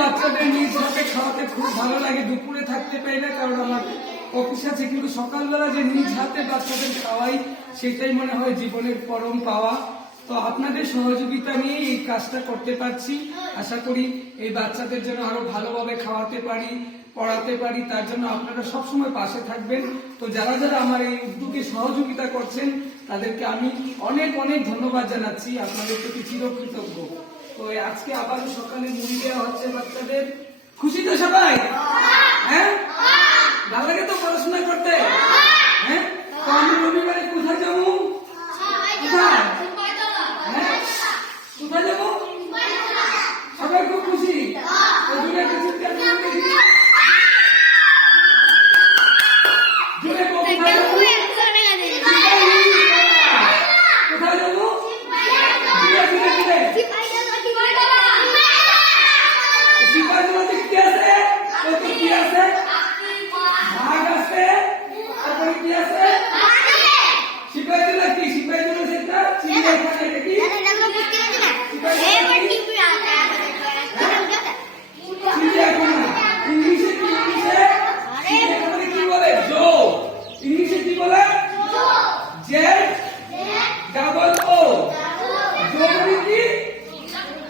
বাচ্চাদের নিজ হাতে খাওয়াতে খুব ভালো লাগে। দুপুরে থাকতে পারি না কারণ আমার অফিস আছে, কিন্তু সকালবেলা যে নিজ হাতে বাচ্চাদের খাওয়াই সেটাই মনে হয় জীবনের পরম পাওয়া। তো আপনাদের সহযোগিতা নিয়ে এই কাজটা করতে পারছি। আশা করি এই বাচ্চাদের জন্য আরো ভালোভাবে খাওয়াতে পারি, পড়াতে পারি, তার জন্য আপনারা সবসময় পাশে থাকবেন। তো যারা যারা আমার এই উদ্যোগে সহযোগিতা করছেন তাদেরকে আমি অনেক অনেক ধন্যবাদ জানাচ্ছি, আপনাদের প্রতি চিরকৃতজ্ঞ। তো আজকে আবার সকালে মুড়ি দেওয়া হচ্ছে বাচ্চাদের। খুশি তো সবাই? হ্যাঁ, ভালো লাগে তো পড়াশোনা করতে? হ্যাঁ, তো আমি রবিবারে কোথায় যাবো? কোথায়? হ্যাঁ, কোথায় যাবো? সবাই খুব খুশি।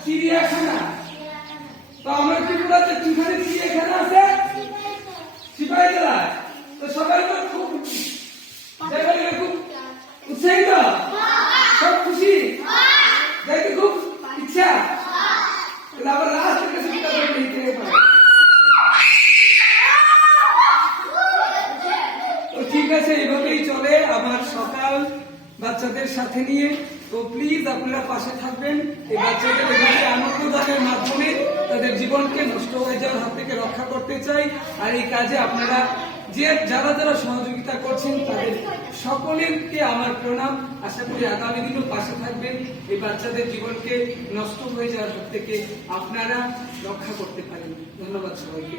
চিড়িয়াখানা। তো আমরা কি বলতে যেখানে চিড়িয়াখানা আছে সিপাহী জেলায়, তো সবাই তো খুব খুব উৎসাহিত, সব খুশি, যাইতে খুব ইচ্ছা। আবার লাস্ট থেকে সুবিধা করে নিতে পারে। তো ঠিক আছে, এইভাবেই চলে আমার সকাল বাচ্চাদের সাথে নিয়ে। তো প্লিজ আপনারা পাশে থাকবেন। এই বাচ্চাদের আনন্দদানের মাধ্যমে তাদের জীবনকে নষ্ট হয়ে যাওয়ার হাত থেকে রক্ষা করতে চাই। আর এই কাজে আপনারা যারা যারা সহযোগিতা করছেন তাদের সকলেরকে আমার প্রণাম। আশা করি আগামী দিনও পাশে থাকবেন, এই বাচ্চাদের জীবনকে নষ্ট হয়ে যাওয়ার হাত থেকে আপনারা রক্ষা করতে পারেন। ধন্যবাদ সবাইকে।